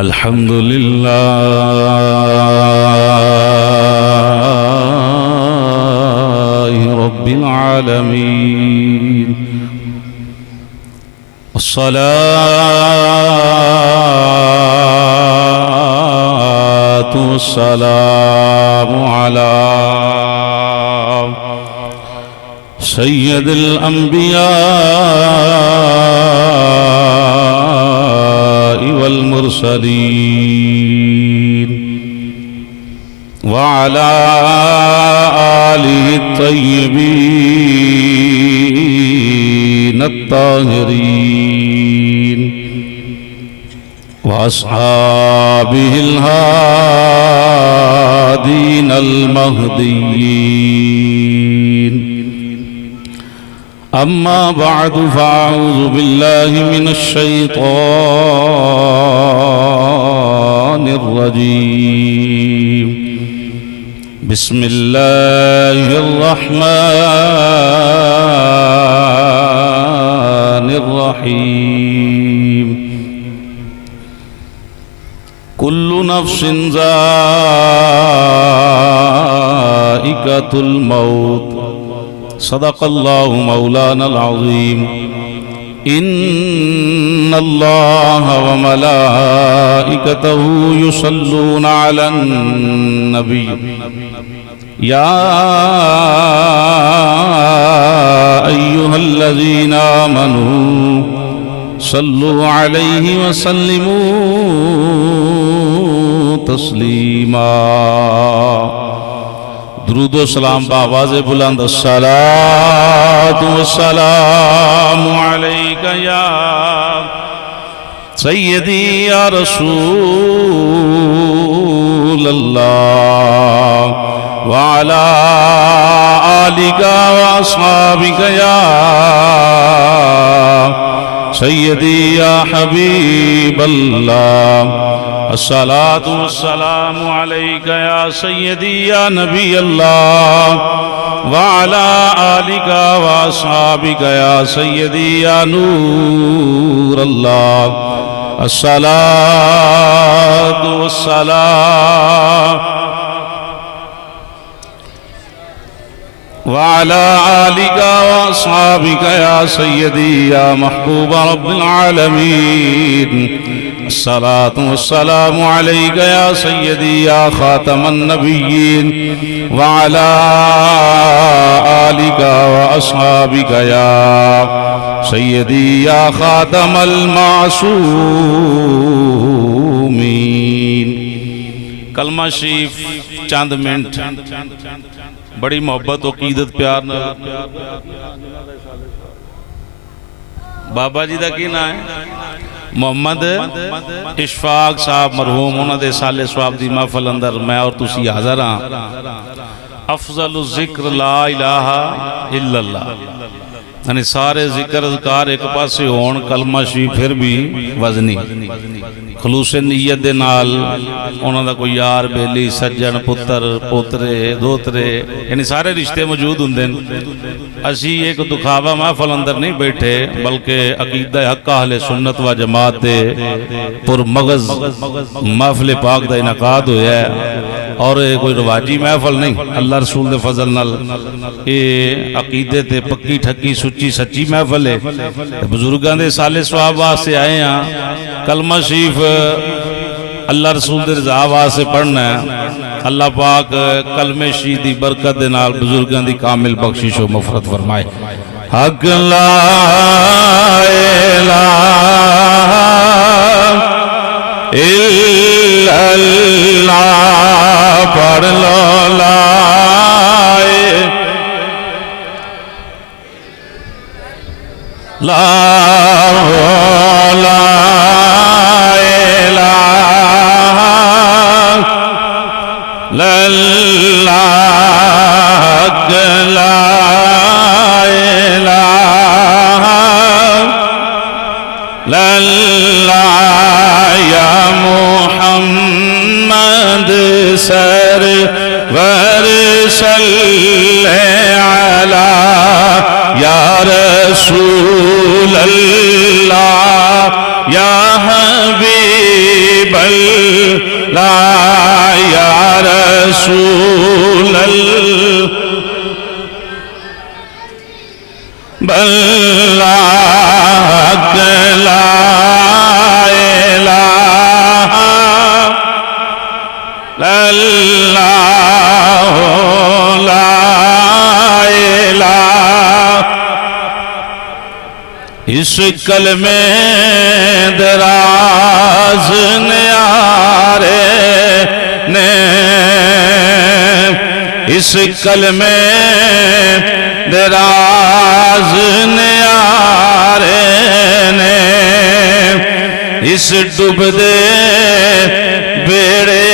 الحمد لله رب العالمين والصلاة والسلام على سيد الأنبياء والمرسلين وعلى آله الطيبين الطاهرين وأصحابه الهادين المهديين. أما بعد فأعوذ بالله من الشيطان الرجيم. بسم الله الرحمن الرحيم. كل نفس ذائقة الموت. صدق الله مولانا العظيم. إن الله وملائكته يصلون على النبي يا أيها الذين آمنوا صلوا عليه وسلموا تسليما. درود و سلام بآواز بلند. الصلاة والسلام عليك يا سيدي يا رسول الله وعلى آلك وأصحابك يا سيدي يا حبيب الله. الصلاة والسلام عليك يا سيدي يا نبي الله وعلى آلك وأصحابك يا سيدي يا نور الله. الصلاة والسلام وعلى آلك وأصحابك يا سيدي يا محبوب رب العالمين. الصلاة والسلام عليك يا سيدي يا خاتم النبيين وعلى آلك وأصحابك يا سيدي يا خاتم المعصومين. کلمہ شریف چند منٹ بڑی محبت و عقیدت پیار نہ بابا جی دا کی نا ہے محمد اشفاق صاحب مرحوم انہوں دے سالے سواب دی محفل اندر میں اور تسی حاضر ہاں. افضل الذکر لا الہ الا اللہ. یعنی سارے ذکر اذکار ایک پاسے ہون کلمہ شریف پھر بھی وزنی خلوص نیت دے نال انہوں دا کوئی یار بیلی سجن پتر پوترے دوترے یعنی سارے رشتے موجود ہوں دیں. اسی ایک دکھاوا محفل اندر نہیں بیٹھے بلکہ عقیدہ حق اہل سنت و جماعت دے پر مغز محفل پاک دا انعقاد ہویا ہے اور کوئی رواجی محفل نہیں. اللہ رسول دے فضل نال اے عقیدے تے پکی ٹھکی سچی سچی محفل ہے. بزرگاں دے سالے سواب واسطے آئے ہیں. کلمہ شریف اللہ رسول دے رضا واسطے پڑھنا ہے. اللہ پاک کلمہ شریف دی برکت دے نال بزرگاں دی کامل بخشش و مغفرت فرمائے. حق لا الہ الا اللہ پڑھ لو. لا لا لا الہ لا لا الہ لا یا محمد سرور صلی علی یا رسول اللہ یا حبیب اللہ یا رسول اللہ لا الہ الا اللہ لا الہ اس کلمے دراز نیارے نے اس کلمے دراز نیارے نے اس ڈوب دے بیڑے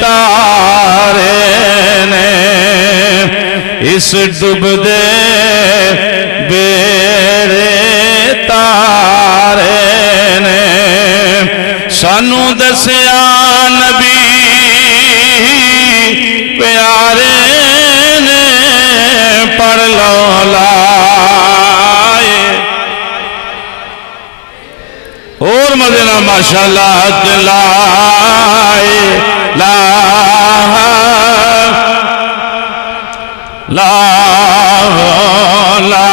تارے نے اس ڈوب دے بیڑے تارے نے سانو دسیا نبی پیارے نے پڑھ لو لائے اور مدینہ ماشاءاللہ لائے لا لا لا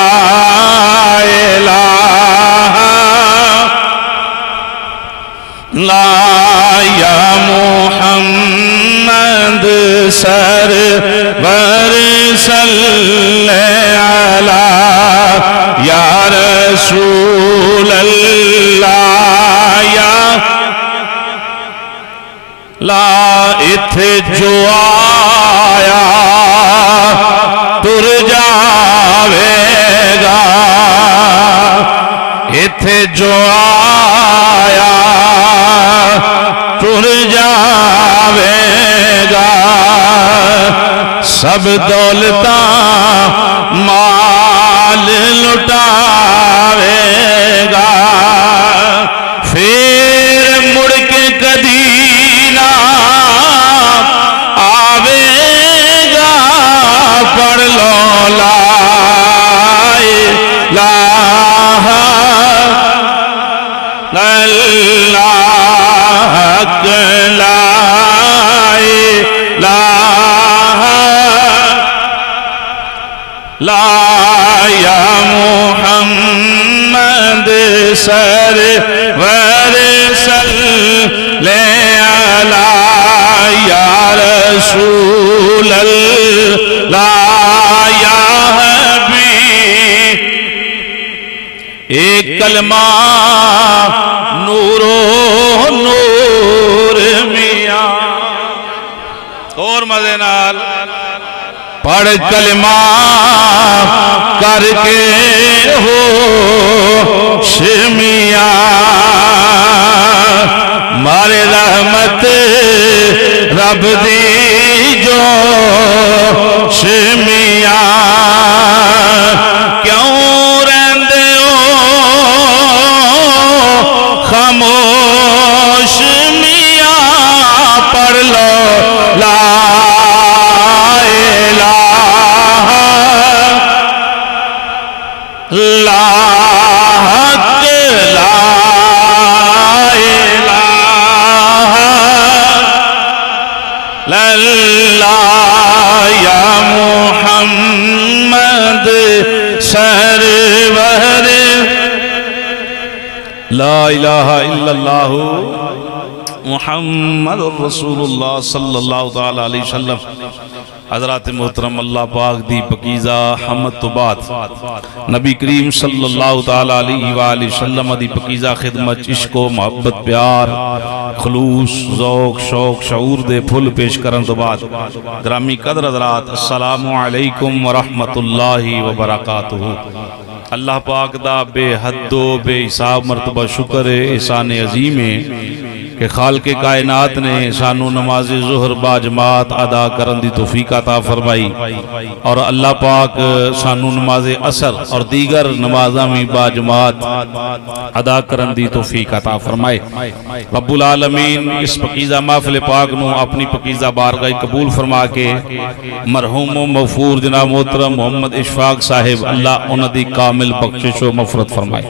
لا یا محمد سرور صلی علی یا رسول اللہ یا لا اتھے جو آیا تر جاوے گا اتھے جو آیا تر جاوے گا سب دولتاں مال لٹاوے گا پھر مڑ کے کدی نہ آوے گا پڑھ لو لا الہ الا اللہ لا یا محمد سرور صلی علی یا رسول اللہ یا حبیب ایک کلمہ نور و نور میاں اور مزے نال پڑھ کلمہ کر کے ہوش میاں مارے رحمت رب دی جوش میاں کیوں رہندے ہو خاموش میاں پڑھ لو لا یا محمد سرور لا الہ الا اللہ محمد رسول اللہ صلی اللہ تعالی علیہ وسلم حضرات محترم اللہ پاک دی پکیزہ حمد تو بعد نبی کریم صلی اللہ تعالی علیہ وآلہ وسلم دی پکیزہ خدمت عشق و محبت پیار خلوص ذوق شوق شعور دے پھل پیش کرن تو بعد گرامی قدر حضرات السلام علیکم ورحمت اللہ وبرکاتہ اللہ پاک دا بے حد و بے حساب مرتبہ شکر احسان عظیم ہے کہ خالق کائنات نے سانو نماز ظہر با جماعت ادا کرن دی توفیق عطا فرمائی اور اللہ پاک سانو نماز عصر اور دیگر نمازاں میں با جماعت ادا کرن دی توفیق عطا فرمائے رب العالمین اس پکیزہ محفل پاک نو اپنی پکیزہ بارگاہ قبول فرما کے مرحوم و مغفور جناب محترم محمد اشفاق صاحب اللہ انہ دی کامل بخشش و مغفرت فرمائے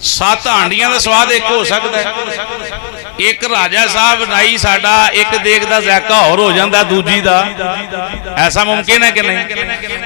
7 ਹਾਂਡੀਆਂ ਦਾ ਸਵਾਦ ਇੱਕ ਹੋ ਸਕਦਾ ਹੈ। ਇੱਕ ਰਾਜਾ ਸਾਹਿਬ ਨਾਈ ਸਾਡਾ ਇੱਕ ਦੇਗ ਦਾ ਜ਼ਾਇਕਾ ਹੋਰ ਹੋ ਜਾਂਦਾ ਦੂਜੀ ਦਾ, ਐਸਾ ਮੁਮਕਿਨ ਹੈ ਕਿ ਨਹੀਂ?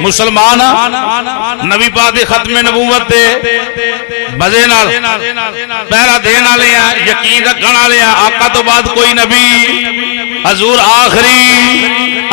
ਮੁਸਲਮਾਨ ਨਬੀ ਪਾਕ ਦੇ ਖਤਮੇ ਨਬੂਵਤ ਤੇ ਮਜ਼ੇ ਨਾਲ ਪਹਿਰਾ ਦੇਣ ਵਾਲੇ ਆ, ਯਕੀਨ ਰੱਖਣ ਵਾਲੇ ਆ। ਆਕਾ ਤੋਂ ਬਾਅਦ ਕੋਈ ਨਬੀ, ਹਜ਼ੂਰ ਆਖਰੀ,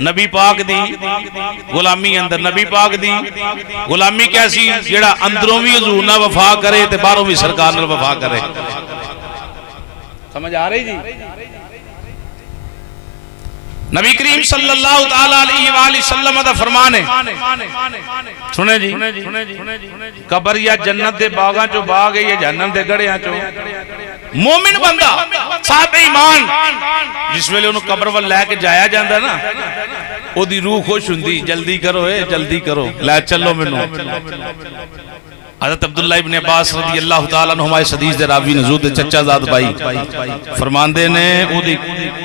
نبی پاک دی غلامی اندر نبی پاک دی غلامی کیسی جیڑا اندروں بھی حضور نہ وفا کرے تے باہروں بھی سرکار نہ وفا کرے. سمجھ آ رہی جی؟ نبی کریم صلی اللہ تعالیٰ علیہ وآلہ وسلم دا فرمان ہے سنے جی قبر یا جنت دے باغاں چو باغ ہے یا جہنم دے گڑیاں چو مومن بندہ صاحب ایمان جس ویلے انہوں قبر وال لے کے جایا جاندہ نا او دی روح خوش ہوندی جلدی کرو جلدی کرو لے چلو منو. حضرت عبداللہ ابن عباس رضی اللہ تعالیٰ عنہ اس حدیث دے راوی نزول دے چچا زاد بھائی فرماندے نے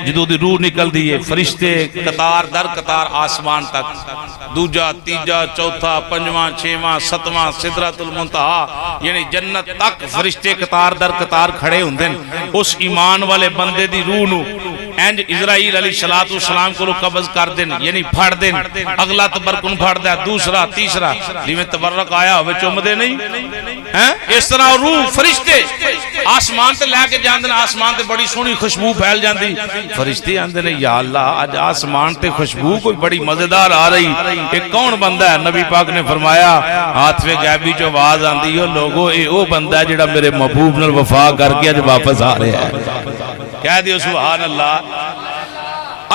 جدو دی روح نکل دیئے فرشتے قطار در قطار آسمان تک دوجا تیجا چوتھا پنجواں چھواں ستواں سدرۃ المنتہا یعنی جنت تک فرشتے قطار در قطار کھڑے ہوندے اس ایمان والے بندے دی روح نو اینج اسرائیل علیہ السلام کو قبض کر دین یعنی پھڑ دین اگلا تبرکن پھڑ دیا دوسرا تیسرا لیویں تبرک آیا ہوئے چوم دے نہیں اس طرح روح فرشتے آسمان تے لے کے جاندے آسمان تے بڑی سونی خوشبو پھیل جاندی فرشتے آندے نے یا اللہ آج آسمان تے خوشبو کوئی بڑی مزیدار آ رہی ایک کون بندہ ہے نبی پاک نے فرمایا ہاتھ میں غیبی جو آواز آندی ہو لوگو اے او بندہ ہے جڑا میرے محبوب نال وفا کر کے اج واپس آ رہے ہیں کہہ دیو سبحان اللہ.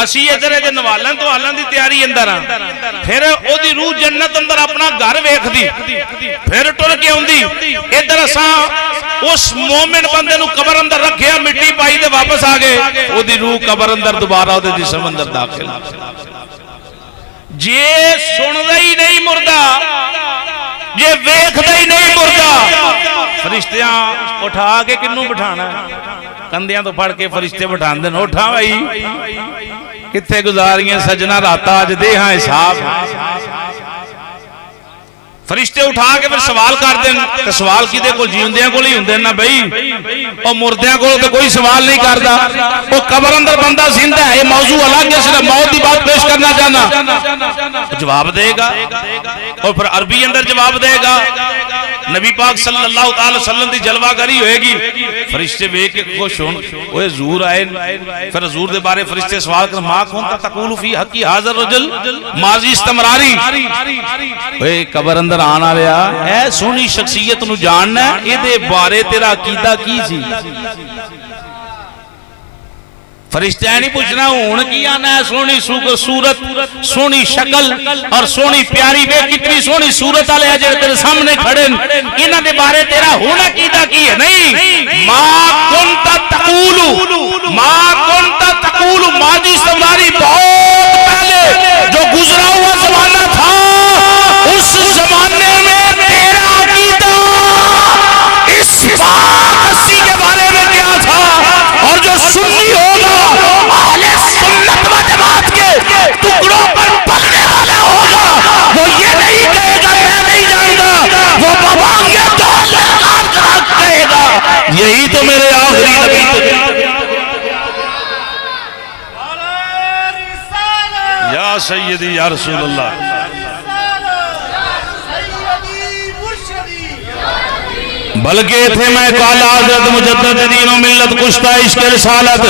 اسی یہ طرح دے نوالن تو آلن دی تیاری اندر ہیں پھر او دی روح جنت اندر اپنا گھر ویکھ دی پھر ٹر کے ہوندی ادھر اساں اس مومن بندے نو قبر اندر رکھیا مٹی پائی دے واپس آ گئے او دی روح قبر اندر دوبارہ او دے جسم اندر داخل جے سن دئی نہیں مردہ جے ویکھ دئی نہیں مردہ فرشتیاں اٹھا کے کنوں بٹھانا ہے کندیاں تو پڑھ کے فرشتے بٹھان دیں اٹھا بھائی کتھے گزاریاں سجنہ راتا آج دے ہاں حساب فرشتے اٹھا کے پھر سوال کر دیں کہ سوال کی دے کو جیوندیاں کو نہیں ہوندے نا بھائی اور مردیاں کو تو کوئی سوال نہیں کردا وہ قبر اندر بندہ زندہ ہے یہ موضوع الگ ہے صرف موت دی بات پیش کرنا چاہنا جواب دے گا اور پھر عربی اندر جواب دے گا نبی پاک صلی اللہ تعالی وسلم دی جلوہ گری ہوئے گی فرشتے بے کے خوش ہون وہ حضور آئے پھر حضور دے بارے فرشتے سوال کر ماں کونتا تقول فی حقی حاضر رجل ماضی استمراری اے قبر اندر آنا رہا اے سونی شخصیت نو جاننا ہے اے دے بارے تیرا عقیدہ کی سی فرشتہ نہیں پوچھنا ہون کی آنا ہے سونی صورت سونی شکل اور سونی پیاری بے کتنی سونی صورت آلے ہیں جیسے تیرے سامنے کھڑے انہاں دے بارے تیرا ہونا کیدہ کی ہے نہیں ما کنتا تقولو ماضی سماری بہت پہلے جو گزرا ہوا زمانہ تھا اس زمانے میں تیرا عقیدہ اس باسی کے بارے میں کیا تھا اور جو سنی ہوگا اہل سنت و جماعت کے ٹکڑوں پر پلنے والا ہوگا وہ یہ نہیں کہے گا میں نہیں جانتا وہ بابانگے دول لگار کہے گا یہی تو میرے آخری نبی یا سیدی یا رسول اللہ بلکہ تھے میں کالا حضرت مجدد دین و ملت کشتہ عشق رسالت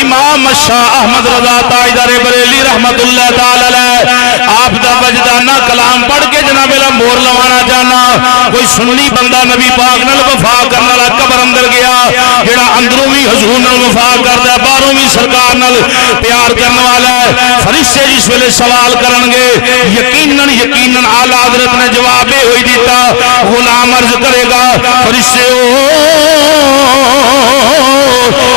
امام شاہ احمد رضا تاجدار بریلی رحمت اللہ تعالی آپ دا وجدانہ کلام پڑھ کے جناب مور لوانا جانا کوئی سنی بندہ نبی پاک نل وفا کرنا لگا قبر اندر گیا جڑا اندروں بھی حضور نل وفا کردا ہے باہروں بھی سرکار نل پیار کرنے والا ہے فرشتے جس ویلے سوال کرنگے یقیناً اعلیٰ حضرت نے جواب ہوئی دیتا غلام عرض کرے گا فرشتے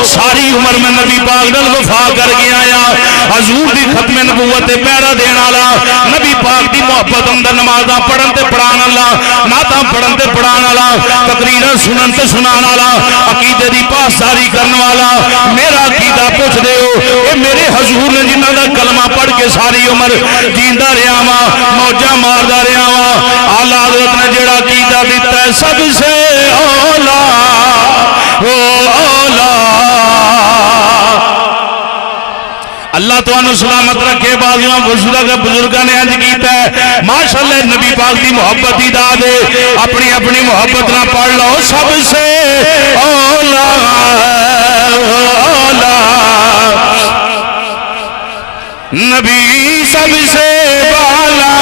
ساری عمر میں نبی پاک نل وفا کر گیا یا حضور دی ختم نبوت پیرا دینا اللہ نبی پاک دی محبت اندر نمازاں پڑھن تے پڑھان اللہ نعتاں پڑھن تے پڑھان اللہ تقریریں سنن تے سنان اللہ عقیدے دی پاسداری کرنے والا میرا عقیدہ پوچھ دے ہو اے میرے حضور نے جنہاں دا کلمہ پڑھ کے ساری عمر جیندہ رہا وا موجہ ماردہ رہا وا اعلیٰ حضرت نے جڑا عقیدہ دیتا ہے سب سے اولا اللہ تو انہوں سلامت رکھے بازیوں بزرگاں نے انج کیتا ہے ماشاءاللہ نبی پاک دی محبت ہی دا دے اپنی اپنی محبت نہ پڑھ لو سب سے اولا نبی سب سے بالا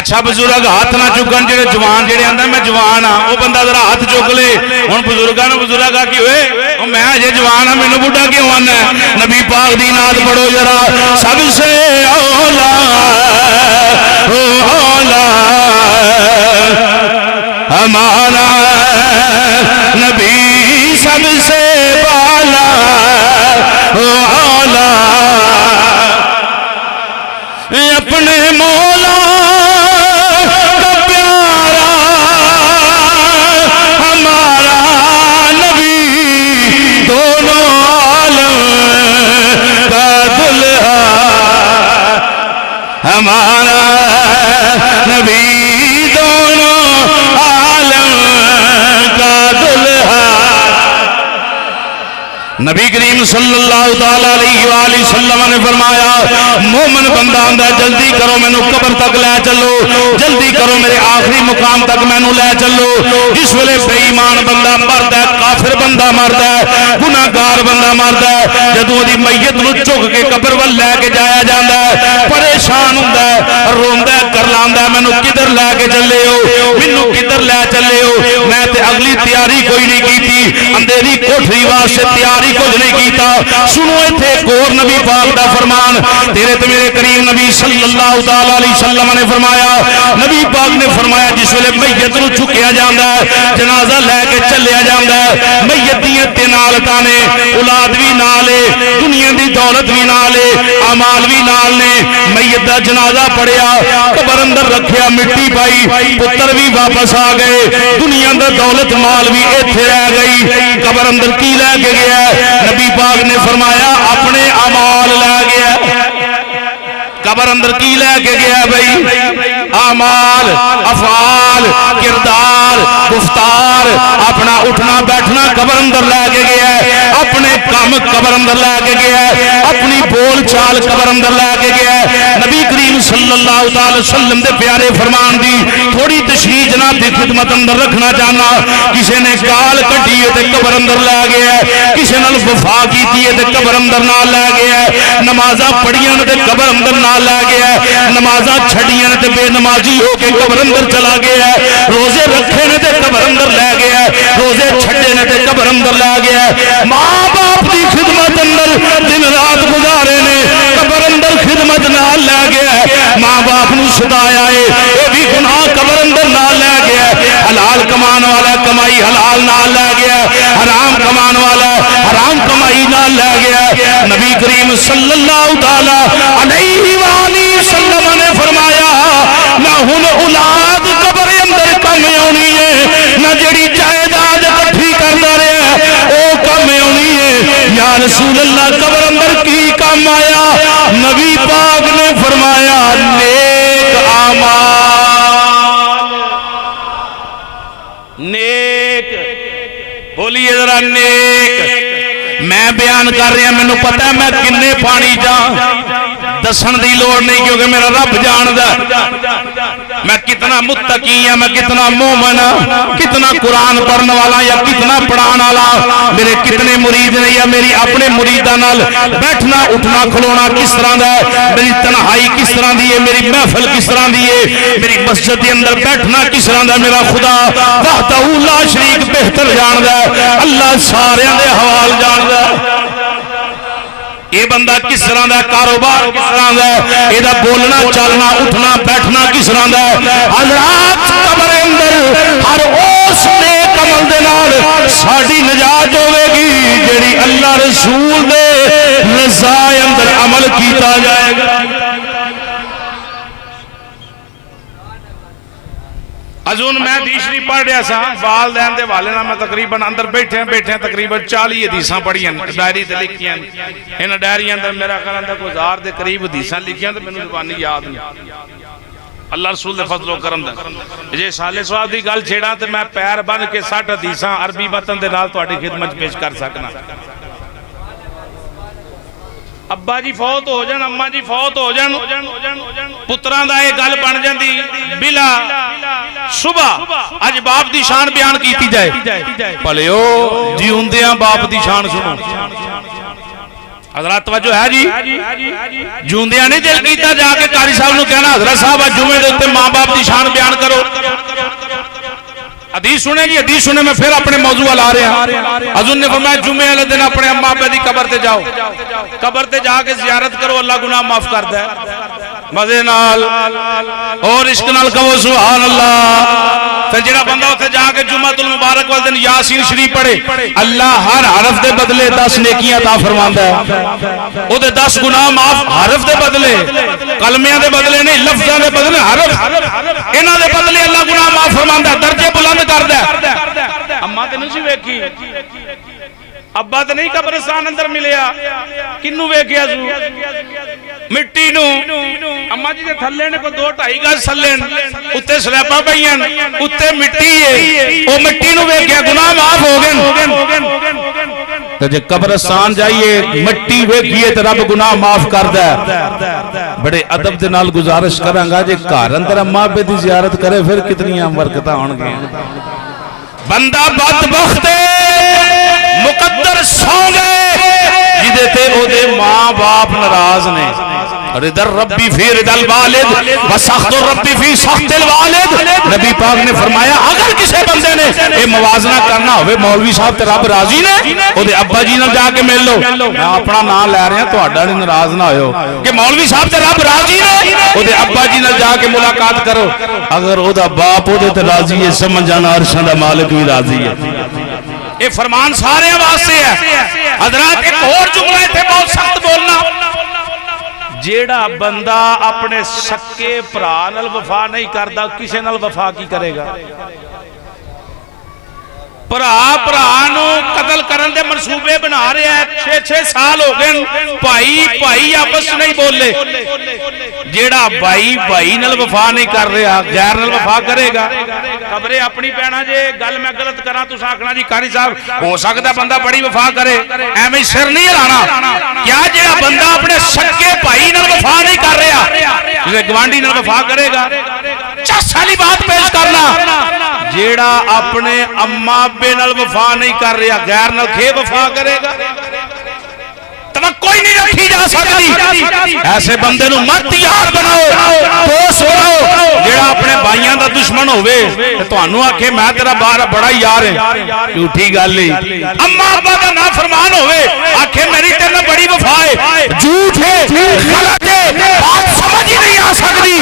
اچھا بزرگ ہاتھ نہ چکن جڑے جوان جڑے آندے میں جوان ہاں وہ بندہ ذرا ہاتھ چک لے ہن بزرگاں نوں بزرگ آ کی ہوئے او میں اجے جوان ہاں مینوں بڈھا کیوں آنا ہے نبی پاک دی نعت پڑھو ذرا سب سے اولا اولا ہمارا نبی سب سے بالا اولا اپنے مولا ہمارا نبی دونوں عالم کا دلہا نبی کریم صلی اللہ تعالیٰ علیہ وآلہ وسلم نے فرمایا مومن بندہ آندہ جلدی کرو میں نو قبر تک لے چلو جلدی کرو میرے آخری مقام تک میں نو لے چلو جس ویلے بے ایمان بندہ مرد ہے کافر بندہ مرد ہے گناہگار بندہ مرد ہے جدوں دی میت نو چک کے قبر ول لے کے جایا جاندا ہے پریشان ہوندا ہے روندا ہے کرلاندا ہے میں نو کدھر لے کے چلے ہو مینوں کدھر لے چلے ہو میں تے اگلی تیاری کوئی نہیں کیتی اندھیری کوٹھری واسطے تیاری کچھ نہیں کیتا سنو ایتھے ایک اور نبی پاک دا فرمان تیرے تے میرے کریم نبی صلی اللہ تعالی علیہ وسلم نے فرمایا نبی پاک نے فرمایا جس ویلے میت نو چکیا جاندا ہے جنازہ لے کے چلیا جاندا ہے میت دیاں تین حالتاں نے اولاد بھی نال ہے دنیا دی دولت بھی نال ہے اعمال بھی نال نے میت دا جنازہ پڑھیا قبر اندر رکھیا مٹی پائی پتر بھی واپس آ گئے دنیا دا دولت مال بھی ایتھے رہ گئی قبر اندر کی لے کے گیا نبی پاک نے فرمایا اپنے اعمال لے گیا قبر اندر کی لے کے گیا بھئی اعمال افعال کردار گفتار اپنا اٹھنا بیٹھنا قبر اندر لے کے گیا اپنے کام قبر اندر لے کے گیا اپنی بول چال قبر اندر لے کے گیا نبی کریم صلی اللہ تعالی وسلم دے پیارے فرمان دی تھوڑی تشریح جناب دی خدمت اندر رکھنا چاہنا کسی نے گال کٹی ہے تے قبر اندر لے گیا کسی نے وفا کیتی ہے تے قبر اندر نہ لے گیا نمازاں پڑھیاں تے قبر اندر نہ لے گیا نمازاں چھڑیاں تے بے نمازی ہو کے قبر اندر چلا گیا روزے رکھے نے تے قبر اندر لے گیا روزے چھڑے نے تے قبر اندر لے گیا ماں باپ دی خدمت اندر دن رات گزارے نے قبر اندر خدمت نال لے گیا ماں باپ نو ستایا ہے اے بھی گناہ قبر اندر نال لے گیا حلال کمان والا کمائی حلال نال لے گیا حرام کمان والا حرام کمائی نال لے گیا نبی کریم صلی اللہ تعالی علیہ وآلہ وسلم نے فرمایا نہ ہن اولاد قبر اندر کم آنی ہے نہ جڑی جائیداد اکٹھی کردا رہیا او کم آنی ہے یا رسول اللہ قبر اندر کی کام آیا نبی پاک نے فرمایا نیک اعمال نیک بولیے ذرا نیک میں بیان کر رہا میں نے پتہ ہے میں کنے پانی جاں دسن دی لوڑ نہیں کیونکہ میرا رب جاندا میں کتنا متقی ہوں میں کتنا مومن ہوں کتنا قرآن پڑھنے والا یا کتنا پڑھان والا میرے کتنے مرید نے یا میری اپنے مریداں نال بیٹھنا اٹھنا کھلونا کس طرح دا ہے میری تنہائی کس طرح دی ہے میری محفل کس طرح دی ہے میری مسجد کے اندر بیٹھنا کس طرح دا میرا خدا وحدہ لا شریک بہتر جاندا ہے اللہ سارے دے حوال جاندا ہے یہ بندہ کس طرح دا کاروبار کس طرح دا یہ دا بولنا چلنا اٹھنا بیٹھنا کس طرح دا حضرات قبر اندر ہر اس نیک عمل دے نال ساڈی نجات ہوے گی جڑی اللہ رسول دے رضا اندر عمل کیتا جائے گا ازون میں دیشری پڑھ رہا سا والدین دے والے نہ میں تقریباً اندر بیٹھے تقریباً 40 حدیثاں پڑھیاں ڈائری تے لکھیاں ان ڈائری اندر میرا خیال اندر کوئی 1000 دے قریب حدیثاں لکھیاں تے مینوں زبانی یاد نہیں اللہ رسول دے فضل و کرم دا جے سالے صاحب دی گل چھیڑا تے میں پیر بن کے 60 حدیثاں عربی متن دے نال تہاڈی خدمت پیش کر سکنا ابا جی فوت ہو جان اما جی فوت ہو جان پتراں دا یہ گل بن جاندی بلا صبح اج باپ دی شان بیان کیتی جائے بھلیو جیوندیاں باپ دی شان سنو حضرات توجہ ہے جی جیوندیاں نہیں دل کیتا جا کے قاری صاحب نو کہنا حضرت صاحب اج جمعے دے اوتے ماں باپ دی شان بیان کرو حدیث سنے جی حدیث سنے میں پھر اپنے موضوع لا رہے ہیں حضور نے فرمایا جمعے والے دن اپنے اماں ابا دی قبر تے جاؤ قبر تے جا کے زیارت کرو اللہ گناہ معاف کردا ہے مزے نال اور عشق نال کہو سبحان اللہ پھر جڑا بندہ اوتھے جا کے جمعہ المبارک والے دن یاسین شریف پڑھے اللہ ہر حرف دے بدلے 10 نیکیاں عطا فرماندا ہے او دے 10 گناہ معاف حرف دے بدلے کلمیاں دے بدلے نہیں لفظاں دے بدلے حرف انہاں دے بدلے اللہ گناہ معاف فرماندا ہے درجے بلند کردا ہے اماں تے نہیں سی ویکھی ابا تے نہیں قبرستان اندر ملیا کنوں ویکھیا سو مٹی نو اما جی دے تھلے نے کو 2-2.5 گز تھلے اوتے سلیپاں پئیاں اوتے مٹی ہے او مٹی نو ویکھیا گناہ معاف ہو گئے تے جے قبرستان جائیے مٹی ویکھیے تے رب گناہ معاف کردا ہے بڑے ادب دے نال گزارش کراں گا جے گھر اندر اما ابے دی زیارت کرے پھر کتنی برکتاں ہون گیاں بندہ بدبخت مقدر سو گئے جدے تے او دے ماں باپ ناراض نے رضا ربی فی رضا الوالد وسخط ربی فی سخط الوالد نبی پاک نے فرمایا اگر کسی بندے نے یہ موازنہ کرنا ہوئے مولوی صاحب تے رب راضی نے او دے ابا جی نال جا کے مل لو میں اپنا نام لے رہا تہاڈا نہیں ناراض نہ ہوئو کہ مولوی صاحب تے رب راضی نے او دے ابا جی نال جا کے ملاقات کرو اگر او دا باپ او دے تے راضی ہے سمجھ جانا عرشاں دا مالک بھی راضی ہے یہ فرمان سارے واسطے ہے حضرات ایک اور جملہ تھے بہت سخت بولنا جیڑا بندہ اپنے سکے بھرا نال وفا نہیں کردا کسے نال وفا کی کرے گا بھرا نو قتل کرن دے منصوبے بنا رہے ہیں 6 سال ہو گئے بھائی آپس نہیں بولے جیڑا بھائی نال وفا نہیں کر رہا غیر نال وفا کرے گا خبریں اپنی پینا جے گل میں غلط کراں تساں آکھنا جی قاری صاحب ہو سکتا بندہ بڑی وفا کرے ایویں سر نہیں ہلانا کیا جیڑا بندہ اپنے سکے بھائی نال وفا نہیں کر رہا جے گوانڈی نال وفا کرے گا چس والی بات پیش کرنا جیڑا اپنے اماں ابے نال وفا نہیں کر رہا غیر نال کھے وفا کرے گا توقع ہی نہیں رکھی جا سکتی ایسے بندے نو مت یار بناؤ دوست بناؤ جیڑا اپنے بھائیاں دا دشمن ہوئے تانوں آکھے میں تیرا بڑا یار ہے جھوٹی گل ہی اماں ابا دا نافرمان ہوئے آکھے میری تیرے نال بڑی وفا ہے جھوٹ ہے غلط ہے بات سمجھ ہی نہیں آ سکتی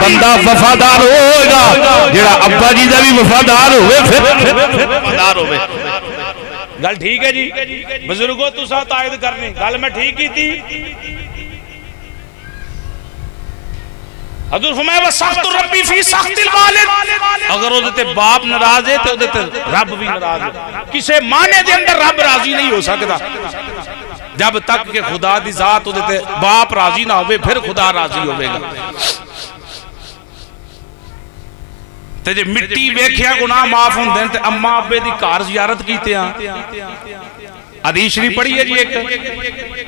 بندہ وفادار ہوئے گا جیڑا ابا جی دا بھی وفادار ہوئے پھر وفادار ہوئے گل ٹھیک ہے جی بزرگوں تو ساتھ تائید کرنے گل میں ٹھیک کی تھی حضور فرمایا وَسَخْتُ رَبِّ فِي سَخْتِ الْوَالِدِ اگر وہ دیتے باپ ناراض ہے تو دیتے رب بھی ناراض ہے کسے معنی دے اندر رب راضی نہیں ہو سکتا جب تک کہ خدا دی ذات ہو دیتے باپ راضی نہ ہوئے پھر خدا راضی ہوئے گا تے جے مٹی ویکھیا گناہ معاف ہوندے تے اماں ابے دی گھر زیارت کیتے ہیں حدیث شریف پڑھی ہے جی ایک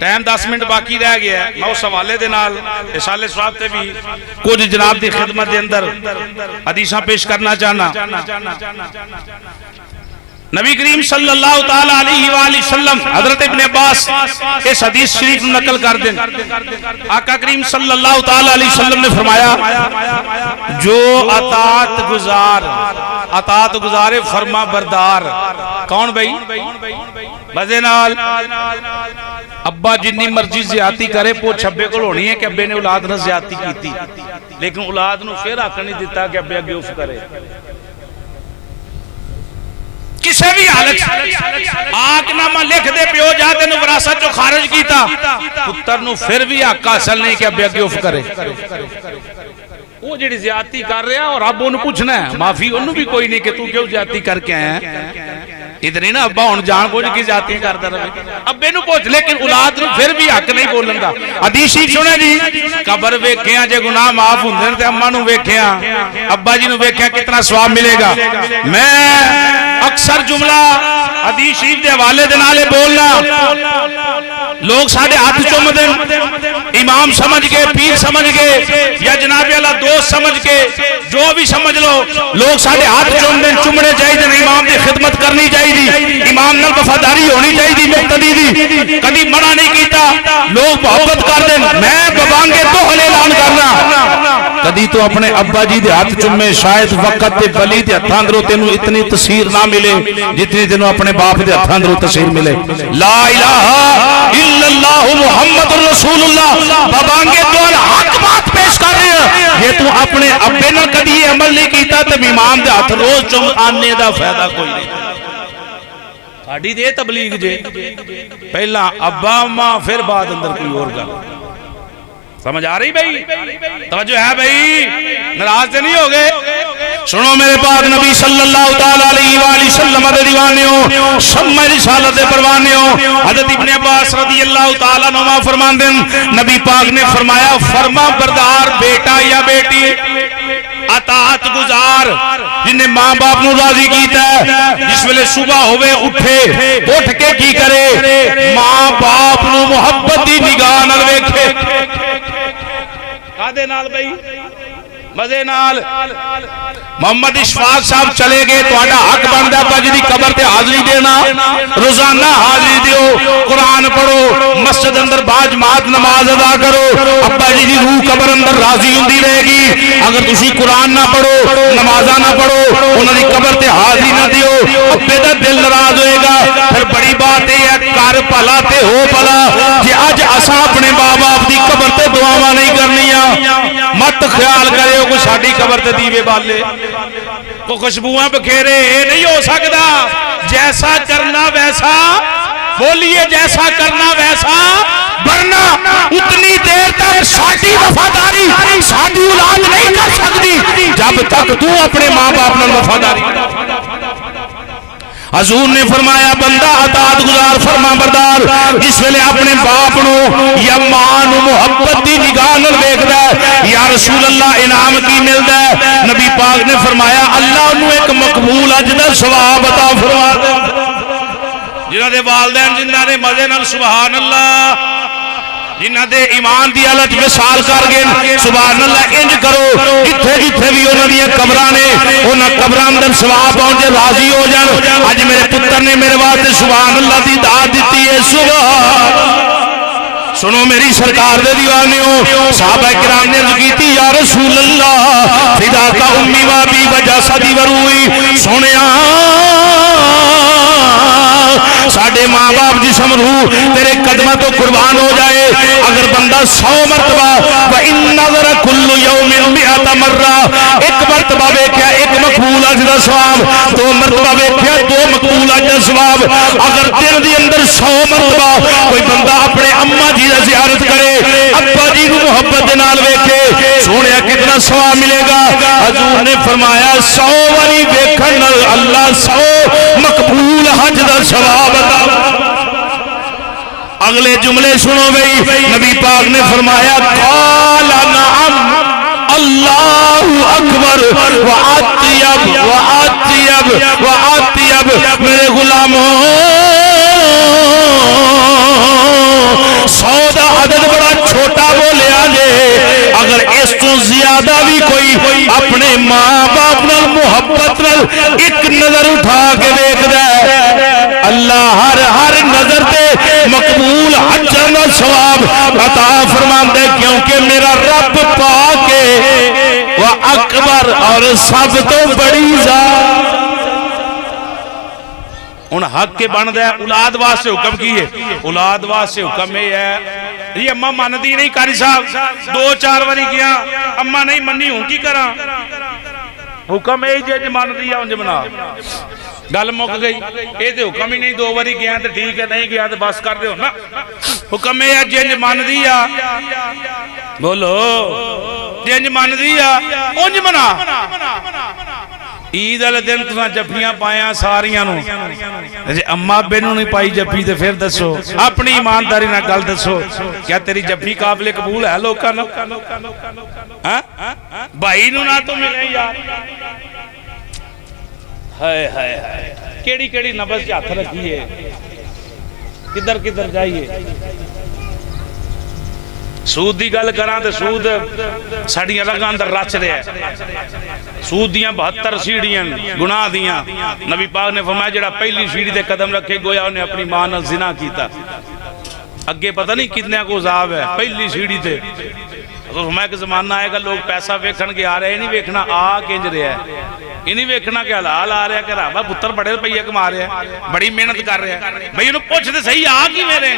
ٹائم 10 منٹ باقی رہ گیا ہے میں اس حوالے دے نال رسالے ثواب تے بھی کچھ جناب دی خدمت دے اندر حدیثاں پیش کرنا چاہنا نبی کریم صلی اللہ تعالی علیہ وآلہ وسلم حضرت ابن عباس اس حدیث شریف نقل کر دیں آقا کریم صلی اللہ تعالی علیہ وسلم نے فرمایا جو اطاعت گزارے فرما بردار کون بھئی بزینال ابا جنی مرضی زیادتی کرے پوچھ چھبے کو ہونی ہے کہ ابے نے اولاد نہ زیادتی کی تھی لیکن اولاد نو پھر آکر نہیں دیتا کہ ابے اگے اف کرے کسے بھی حالت آگ نامہ لکھ دے پیو جاتے نو وراثت جو خارج کیتا پتر نو پھر بھی حق حاصل نہیں کہ ابے اگے اف کرے وہ جڑی زیادتی کر رہا اور اب انہوں پوچھنا ہے معافی انہوں بھی کوئی نہیں کہ تو کیوں زیادتی کر کے آیا ہے ادھر ہی نا ابا ہون جان بوجھ کی زیادتی کرتا رہے ابے نو پوچھ لیکن اولاد نو پھر بھی حق نہیں بولن دا حدیثی سنے جی قبر ویکھیاں جے گناہ معاف ہوندے تے اماں نو ویکھیاں ابا جی نو ویکھیاں کتنا ثواب ملے گا میں اکثر جملہ حدیث شریف دے حوالے دے نالے بولنا لوگ ساڑھے ہاتھ چوم دیں امام سمجھ کے پیر سمجھ کے یا جناب اللہ دوست سمجھ کے جو بھی سمجھ لو لوگ ساڑھے ہاتھ چوم دیں چمڑے چاہیے امام دی خدمت کرنی چاہیے امام نال وفاداری ہونی چاہیے مقتدی دی کبھی منع نہیں کیتا لوگ محبت کر دیں میں ببانگے تو حل اعلان کرنا کدی تو اپنے ابا جی دے ہاتھ چومے شاید وقت تے بلی دے ہتھاں اندروں تینوں اتنی تاثیر نہ ملے جتنی تینوں اپنے باپ دے ہتھاں اندروں تاثیر ملے لا الہ الا اللہ محمد رسول اللہ بابانگے تو حق بات پیش کر رہے ہیں یہ تو اپنے ابے نہ کدی عمل نہیں کیتا تے امام دے ہاتھ روز چوم آنے دا فائدہ کوئی نہیں ساڑی دے تبلیغ جے پہلا ابا ماں پھر بعد اندر کوئی اور گل سمجھ آ رہی بھائی توجہ ہے بھائی ناراض سے نہیں ہوگے سنو میرے پاک نبی صلی اللہ تعالیٰ علیہ وآلہ وسلم دے دیوانیوں شمع رسالت دے پروانیوں حضرت ابن عباس رضی اللہ تعالیٰ نما فرمان دیں نبی پاک نے فرمایا فرما بردار بیٹا یا بیٹی اطاعت گزار جنہیں ماں باپ نو راضی کیتا ہے جس ویلے صبح ہوئے اٹھے اٹھ کے کی کرے ماں باپ نو محبت دی نگاہ نال ویکھے کادے نال بھئی مزے نال محمد اشفاق صاحب چلے گئے تو آڈا حق بندہ پاجی دی قبر تے حاضری دینا روزانہ حاضری دیو قرآن پڑھو مسجد اندر باجماعت نماز ادا کرو ابا جی دی روح قبر اندر راضی ہوندی رہے گی اگر تسی قرآن نہ پڑھو نمازہ نہ پڑھو انہوں دی قبر تے حاضری نہ دیو ابے دا دل ناراض ہوئے گا پھر بڑی بات ہے کار پلا تے ہو پلا کہ آج اساں اپنے باپ باپ دی قبر تے دعاواں نہیں کرنیاں مت خیال کرے کوئی ساڑی قبر تے دیوے بالے کو خوشبوئیں بکھیرے نہیں ہو سکتا جیسا کرنا ویسا بولیے جیسا کرنا ویسا ورنہ اتنی دیر تک ساڑی وفاداری ساڑی اولاد نہیں کر سکتی جب تک تو اپنے ماں باپ نے وفاداری حضور نے فرمایا بندہ اطاعت گزار فرما بردار جس ویلے اپنے باپ نو یا ماں نو محبت دی نگاہ نال ویکھدا ہے یا رسول اللہ انعام کی ملدا ہے نبی پاک نے فرمایا اللہ نو ایک مقبول اج دا ثواب عطا فرما دے جنہاں دے والدین جنہاں نے مزے نال سبحان اللہ جنہاں دے ایمان دی حالت وصال کر گئے سبحان اللہ انج کرو جتھے جتھے بھی انہاں دی قبراں نے انہاں قبراں اندر ثواب پہنچے راضی ہو جان اج میرے پتر نے میرے واسطے سبحان اللہ دی دعا دیتی ہے سبحان سنو میری سرکار دے دیوانیوں صحابہ کرام نے عرض کیتی یا رسول اللہ فدا کا امی و ابی و جسدی و روحی سنیا ساڑھے ماں باپ جسم روح تیرے قدمہ تو قربان ہو جائے اگر بندہ 100 مرتبہ وَإِن نَظَرَ كُلُّ يَوْمٍ مِئَةَ مَرَّةٍ ایک مرتبہ ویکھیا ایک مقبول اج دا ثواب 2 مرتبہ ویکھیا 2 مقبول اج دا ثواب اگر دل دی اندر 100 مرتبہ کوئی بندہ اپنے اماں جی دا زیارت کرے ابا جی کو محبت دے نال ویکھے سونیا کتنا ثواب ملے گا حضور نے فرمایا 100 واری ویکھن اللہ 100 مقبول حج دا ثواب اگلے جملے سنو بھئی نبی پاک نے فرمایا قال نعم اللہ اکبر وعطیب وعطیب وعطیب میرے غلاموں 100 دا عدد بڑا چھوٹا بولے آجے اگر اس تو زیادہ بھی کوئی اپنے ماں باپ نال محبت نال ایک نظر اٹھا کے دیکھ دے اللہ ہر نظر تے مقبول حجر نال ثواب عطا فرمان دے کیونکہ میرا رب پاک ہے وہ اکبر اور سب تو بڑی ذات ان حق کے بن دے اولاد واسے حکم کی ہے اولاد واسے حکم ہے یہ اممہ ماندی نہیں کاری صاحب 2-4 واری کیا اممہ نہیں منی ہوں کی کرا حکم ہے جے ماندی ہے انجھ بنا گل مک گئی اے تے حکم ہی نہیں 2 واری گیا تے ٹھیک ہے نہیں گیا تے بس کر دے ہو نا حکم ہے جنج ماندی ہے بولو جنج ماندی ہے انج بنا عید والے دن تساں جفیاں پایا ساریاں نو جے اماں ابے نو نہیں پائی جفی تے پھر دسو اپنی ایمانداری نال گل دسو کیا تیری جفی قابل قبول ہے لوکاں نو ہاں بھائی نو نہ تو ملے یار ہائے ہائے ہائے کیڑی کیڑی نبض ہاتھ رکھیے کدھر کدھر جائیے سود دی گل کراں تے سود ساڈیاں رگاں اندر رچ رہا ہے. سود دیاں 72 سیڑھیاں گناہ دیاں. نبی پاک نے فرمایا جڑا پہلی سیڑھی تے قدم رکھے گویا انہیں اپنی ماں نال زنا کیتا. اگے پتہ نہیں کتنے کو عذاب ہے پہلی سیڑھی تے. حضور فرمایا کہ زمانہ آئے گا لوگ پیسہ ویکھن کے آ رہے ہیں, نہیں ویکھنا آ کنج رہا ہے, یہ نہیں ویکھنا کہ حلال آ رہا ہے کہ رابا پتر بڑے روپیے کما رہے ہیں, بڑی محنت کر رہے ہیں. بھئی انہوں پوچھتے صحیح آ کی میرے.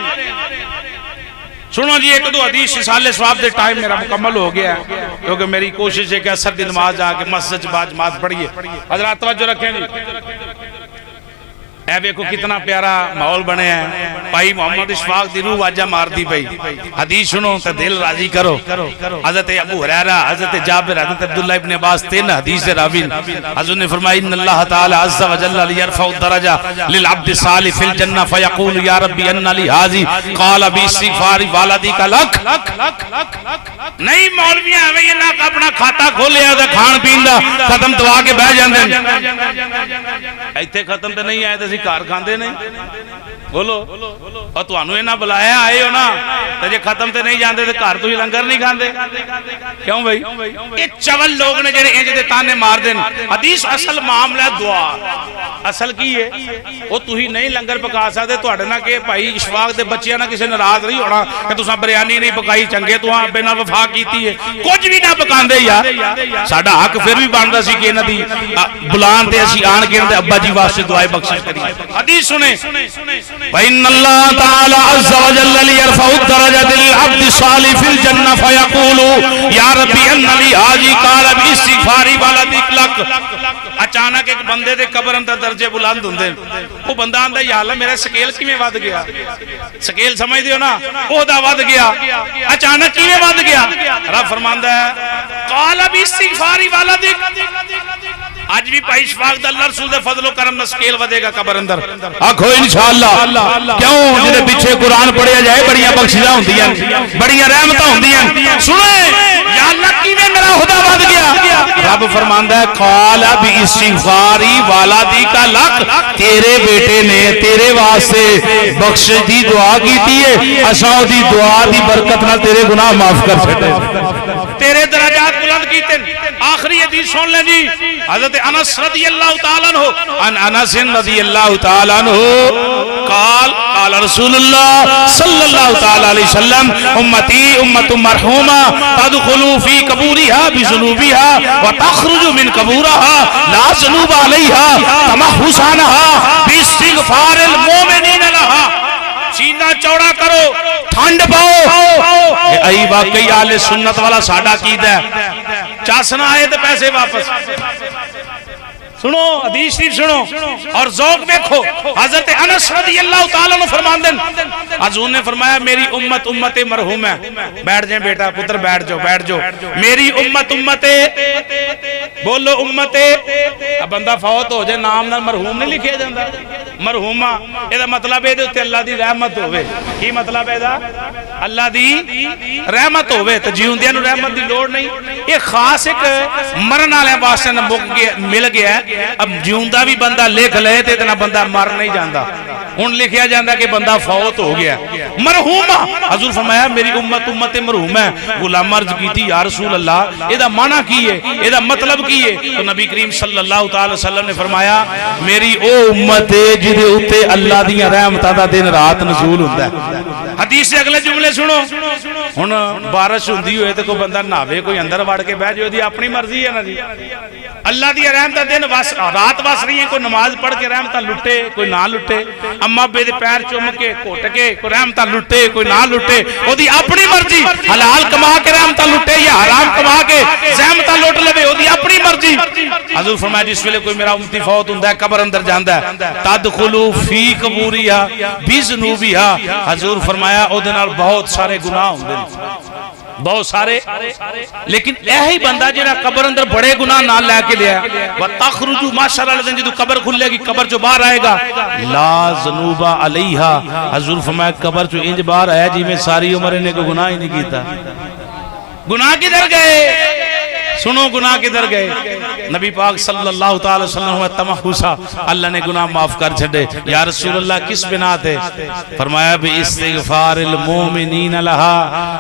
سنو جی ایک دو حدیث سال ثواب دے ٹائم میرا مکمل ہو گیا ہے کیونکہ میری کوشش ہے کہ اثر دی نماز جا کے مسجد با جماعت پڑھیے. حضرات توجہ رکھیں جی. اے دیکھو کتنا پیارا ماحول بنے ہیں. بھائی محمد اشفاق دی روح واجہ مار دی بھائی. حدیث سنو تے دل راضی کرو. حضرت ابو ہریرہ, حضرت جابر, حضرت عبداللہ ابن عباس, تین حدیث راوین. حضور نے فرمایا ان اللہ تعالی عز وجل لیرفع الدرجہ للعبد الصالح فی الجنہ فیقول یا ربی ان لی ھذی قال باستغفار والدیک لک. نہیں مولویاں ہمیں یہ نہ اپنا کھاتا کھولیا تے کھان پین دا ختم دعا کے بہ جاندے. ایتھے ختم تے نہیں آئے تے کار کھاندے نہیں. بولو اور تو انہوں نے بلایا آئے ہو نا تو جے ختم تے نہیں جاندے تے کار تو ہی لنگر نہیں کھاندے. کیوں بھئی یہ چول لوگ نے جڑے انج دے تانے مار دین. حدیث اصل معاملہ دعا اصل کی ہے وہ تو ہی نہیں لنگر پکا سکتے. تو اڑنا کہ بھائی اشفاق دے بچیاں نہ کسے ناراض نہیں ہونا کہ تساں بریانی نہیں پکائی چنگے تو ہاں بنا وفا کیتی ہے کچھ بھی نہ پکاندے یار. ساڈا حق پھر بھی بندا سی کہ انہاں دی بلان تے اسی آن کے ابا جی واسطے دعائیں بخشش کریے. حدیث سنیں وَإِنَّ اللَّهَ تَعَالَى عَزَّ وَجَلَّ لِيَرْفَعُ الدَّرَجَةَ لِلْعَبْدِ الصَّالِحِ فِي الْجَنَّةِ فَيَقُولُ يَا رَبِّ أَنَّ لِي ھذِی قَالَ بِاستِغْفَارِ وَلَدِکَ لَکَ. اچانک ایک بندے دے قبر اندر درجے بلند ہوندے. وہ بندہ آندا یا اللہ میرا سکیل کیویں ود گیا. سکیل سمجھ دیو نا عہدہ ود گیا. اچانک کیویں ود گیا. رب فرماندا ہے قَالَ بِاستِغْفَارِ وَلَدِکَ. آج بھی پائی اشفاق دا اللہ رسول دے فضل و کرم نسکیل ودے گا قبر اندر. آکھو انشاءاللہ. کیوں جنہیں پیچھے قرآن پڑھیا جائے بڑیاں بخشیاں ہوندی ہیں, بڑیاں رحمتاں ہوندی ہیں. سنیں یا اللہ کیویں میرا خدا ود گیا. رب فرماندا ہے قال باستغفاری والدیک لک. تیرے بیٹے نے تیرے واسطے بخشش دی دعا کیتی ہے, اساں دی دعا دی برکت نال تیرے گناہ معاف کر چھڈے, تیرے درجات بلند کیتے. آخری حدیث سن لیں جی. حضرت انس رضی اللہ تعالیٰ عنہ ان انس رضی اللہ تعالیٰ عنہ قال قال رسول اللہ صلی اللہ تعالیٰ علیہ وسلم امتی امت مرحومہ تدخلوا فی قبورها بذنوبها وتخرج من قبورها لا ذنوب علیہا تمحصانها باستغفار المؤمنین لها. سینہ چوڑا کرو, ٹھنڈ پاؤ. ای واقعی اہل سنت والا ساڈا عقیدہ ہے. چاسنا آئے تو پیسے واپس. سنو حدیث شریف سنو اور ذوق دیکھو. حضرت انس رضی اللہ تعالیٰ عنہ فرماندے حضور نے فرمایا میری امت امت مرحوم ہے. بیٹھ جائیں بیٹا پتر بیٹھ جاؤ بیٹھ جاؤ. میری امت امت بولو امت. اب بندہ فوت ہو جائے نام نہ مرحوم نہیں لکھے جاندہ. مرحومہ یہ مطلب ہے کہ اللہ دی رحمت ہوئے. کی مطلب ہے اللہ دی رحمت ہوئے تو جیوندیاں نو رحمت دی لوڑ نہیں. یہ خاص ایک مرن والے واسطے مل گیا ہے. اب جیوندہ بھی بندہ لکھ لے تے اتنا بندہ مر نہیں جاندہ. ان لکھیا جاندہ کہ بندہ فوت ہو گیا. مرحومہ حضور فرمایا میری امت امت مرحوم ہے. غلام عرض کی تھی یا رسول اللہ یہ دا معنی کی ہے, یہ دا مطلب کی ہے. تو نبی کریم صلی اللہ تعالی وسلم نے فرمایا میری او امت جدے اتے اللہ دیاں رحمتاں دا دن رات نزول ہوندہ ہے. حدیث سے اگلے جملے سنو. ہن بارش ہوندی ہوئے تے کوئی بندہ ناوے کوئی اندر وڑ کے بیٹھ جو دی اپنی مرضی ہے نا جی. اللہ دی رحمتاں دن رات وس رہی ہیں. کوئی نماز پڑھ کے رحمتاں لٹے کوئی نہ لٹے. اما ابے دے پیر چوم کے گھٹ کے کوئی رحمتاں لٹے کوئی نہ لٹے. او دی اپنی مرضی. حلال کما کے رحمتاں لٹے یا حرام کما کے زحمتاں لٹ لے او دی اپنی مرضی. حضور فرمایا جس ویلے کوئی میرا امتی فوت ہوندا ہے قبر اندر جاندا ہے تدخلوا فی قبورها بذنوبها. حضور فرمایا او دے نال بہت سارے گناہ ہوندے نے بہت سارے. لیکن یہی بندہ جنہا قبر اندر بڑے گناہ نہ لے کے لیا وَتَخْرُجُ مَاشَرَ لَذِن جدو قبر کھلے گی قبر جو باہر آئے گا لا ذنوب علیہا. حضور فرمایا قبر جو انج باہر آیا جی میں ساری عمر انہیں کو گناہ ہی نہیں کیتا. گناہ کدھر گئے سنو گناہ کدھر گئے؟ نبی پاک صلی اللہ تعالی وسلم میں تمحوسا اللہ نے گناہ معاف کر چھڑے. یا رسول اللہ کس بنا تھے؟ فرمایا بھی استغفار المومنین لہا،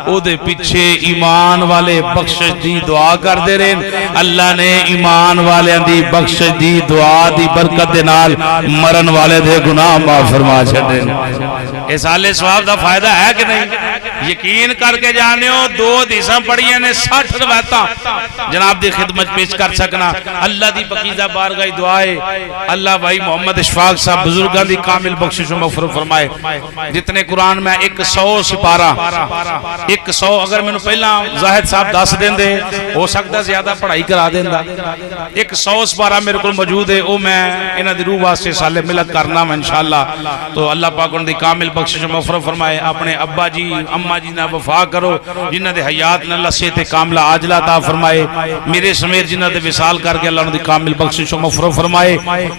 او دے پیچھے ایمان والے بخشش دی دعا کر دے رہے. اللہ نے ایمان والے دی بخشش دی دعا دی برکت دے نال مرن والے دے گناہ معاف فرما چھڑے. اس حال ثواب دا فائدہ ہے کہ نہیں؟ یقین کر کے جانے ہو 2 حدیثاں پڑھیاں نے 60 روایتاں جناب دی خدمت پیش کر سکنا. اللہ دی پاکیزہ بارگاہ دعائے اللہ بھائی محمد اشفاق صاحب بزرگان دی کامل بخشش و مغفرت فرمائے. جتنے قرآن میں 100 سپارہ 100 اگر میں نے پہلا زاہد صاحب 10 دن دے ہو سکتا زیادہ پڑھائی کرا دیں دا. 100 سپارہ میرے کو موجود ہے، وہ میں انہ دی روح واسطے سالے ملت کرنا میں انشاءاللہ. تو اللہ پاک ان دی کامل بخشش و مغفرت فرمائے. اپنے ابا جی اماں جی نہ وفا کرو، جنہ دے حیات نہ اللہ صحت کاملہ عاجلہ عطا فرمائے. میرے سمیر جنہ دے وصال کر کے اللہ ان دی کامل بخشش و مغفرت فرمائے.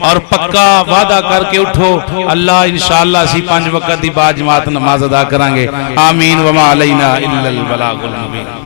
اور پکا وعدہ کر کے اٹھو اللہ انشاءاللہ اسی 5 وقت دی با جماعت نماز ادا کریں گے. آمین وما علینا الا البلاغ المبین.